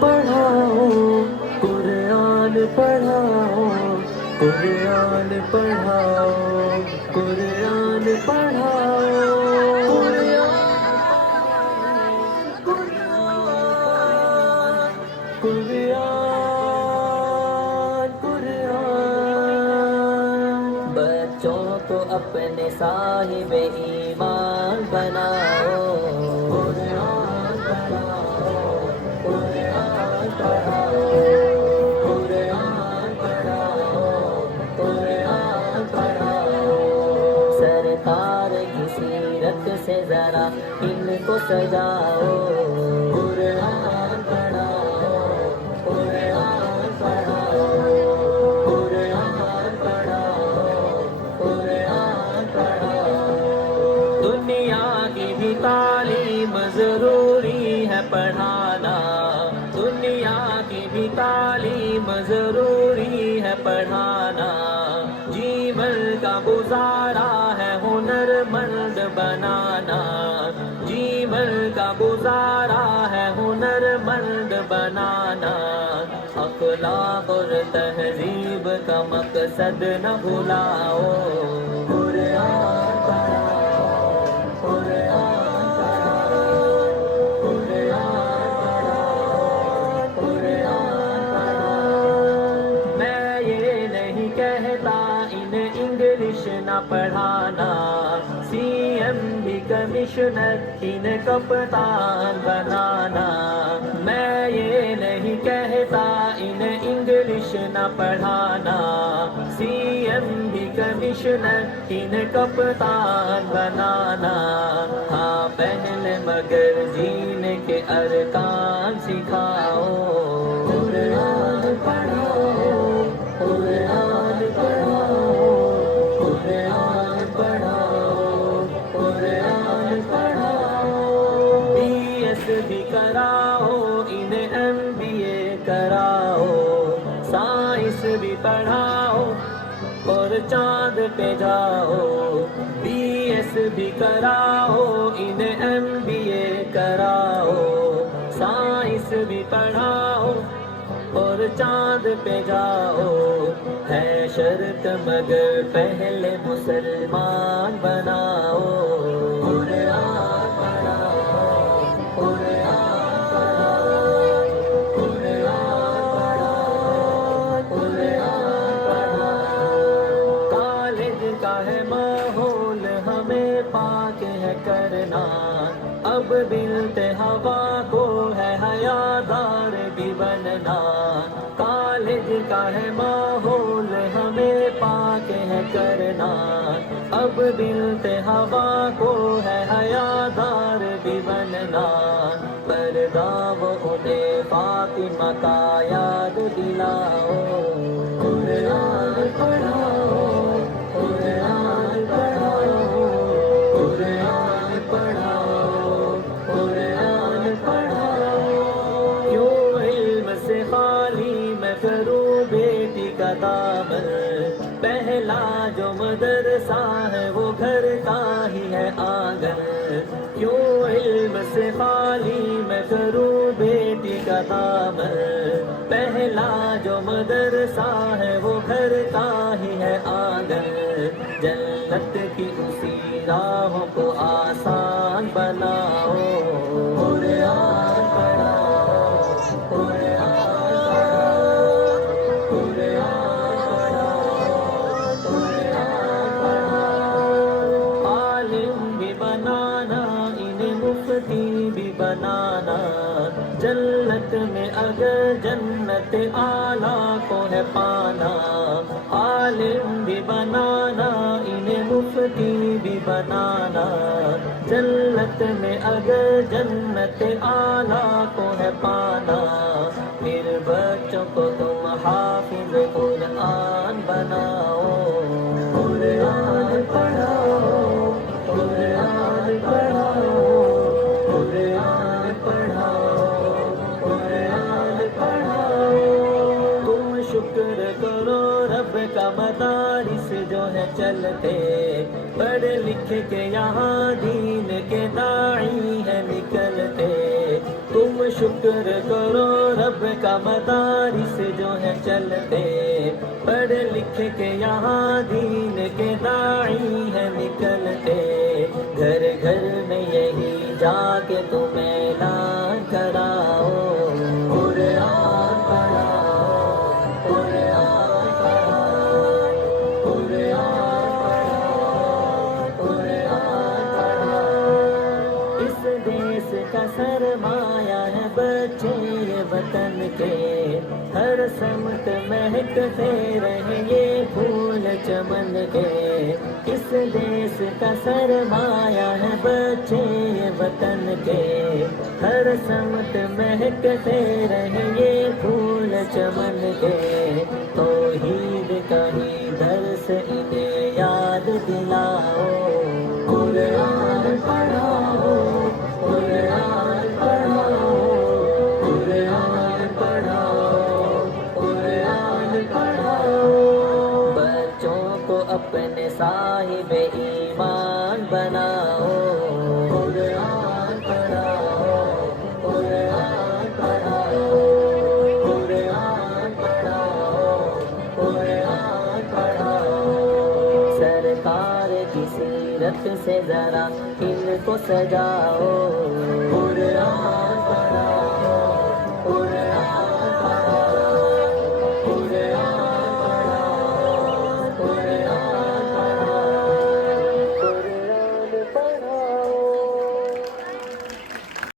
پڑھاؤ قرآن پڑھاؤ قرآن پڑھاؤ قرآن پڑھاؤ قرآن قرآن قرآن بچوں کو اپنے صاحب ایمان بناؤ قرآن پڑھاؤ قرآن پڑھاؤ قرآن پڑھاؤ قرآن پڑھاؤ سرکار کی سیرت سے ذرا ان کو سجاؤ قرآن پڑھاؤ قرآن پڑھاؤ قرآن پڑھاؤ قرآن پڑھاؤ دنیا کی بھی تعلیم ضروری ہے پڑھانا دنیا کی بھی تعلیم ضروری ہے پڑھانا جیون کا گزارا ہے ہنر مند بنانا جیون کا گزارا ہے ہنر مند بنانا اخلاق اور تہذیب کا مقصد نہ بھلاؤ قرآن پڑھاؤ قرآن پڑھاؤ قرآن پڑھاؤ قرآن پڑھاؤ میں یہ نہیں کہتا انہیں انگلش نہ پڑھانا سی ایم بھی کمشنر انہیں کپتان بنانا میں یہ نہیں کہتا انہیں انگلش نہ پڑھانا سی ایم بھی کمشنر انہیں کپتان بنانا ہاں پہلے مگر جینے کے ارکان سکھاؤ قرآن پڑھاؤ قرآن پڑھاؤ قرآن پڑھاؤ قرآن پڑھاؤ بی ایس بھی کراؤ انہیں ایم بی اے کراؤ سائنس بھی پڑھاؤ اور چاند پہ جاؤ بی ایس بھی کراؤ انہیں ایم بی اے کراؤ سائنس بھی پڑھاؤ اور چاند پہ جاؤ ہے شرط مگر پہلے مسلمان بناؤ قرآن پڑھاؤ قرآن پڑھاؤ قرآن پڑھاؤ قرآن پڑھاؤ کالج کا ہے ماحول ہمیں پاک ہے کرنا اب بنت ہوا کو ہے حیادار بھی بننا کالج کا ہے ماحول ہمیں پاک ہے کرنا اب بنت ہوا کو ہے حیادار بھی بننا پردہ وہ انہیں فاطمہ کا یاد دلاؤ قرآن پڑھاؤ قرآن پڑھاؤ قرآن پڑھاؤ قرآن پڑھاؤ کیوں علم سے خالی میں کروں بیٹی کا دامن پہلا جو مدرسہ ہے وہ گھر کا ہی ہے آنگن کیوں علم سے خالی میں کروں بیٹی کا دامن پہلا جو مدرسہ ہے وہ گھر کا ہی ہے آنگن جنت کی اسی راہوں کو آسان بناؤ قرآن پڑھاؤ قرآن قرآن قرآن پڑھاؤ عالم بھی بنانا انہیں مفتی بھی بنانا جنت میں اگر جنت اعلیٰ کو ہے پانا عالم بھی بنانا انہیں مفتی بھی بنانا جنت میں اگر جنت اعلیٰ کو ہے پانا پھر بچوں کو تم حافظ قرآن بناؤ قرآن پڑھاؤ قرآن پڑھاؤ قرآن پڑھاؤ قرآن پڑھاؤ تم شکر کرو رب کا مدارس جو ہے چلتے پڑھ لکھ کے یہاں دین کے داعی ہے نکلتے تم شکر کرو رب کا مدارس جو ہے چلتے، پڑھ لکھ کے یہاں دین کے داعی ہے نکلتے، گھر گھر میں یہی جا کے تم اعلان کراؤ، قرآن پڑھاؤ، قرآن پڑھاؤ، قرآن پڑھاؤ، قرآن پڑھاؤ۔ اس دیس کا سرمایہ ہے بچے یہ وطن کے، ہر سمت مہکتے رہیں یہ پھول چمن کے، اس دیس کا سرمایہ ہے بچے یہ وطن کے، ہر سمت مہکتے رہیں یہ پھول چمن کے، توحید کا ہی درس انہیں یاد دلاؤ، قرآن پڑھاؤ، قرآن پڑھاؤ، قرآن پڑھاؤ، قرآن پڑھاؤ۔ بچوں کو اپنے صاحب ایمان بناؤ، قرآن پڑھاؤ، قرآن پڑھاؤ، قرآن پڑھاؤ، قرآن پڑھاؤ۔ سرکار کی سیرت سے ذرا ان کو سجاؤ، قرآن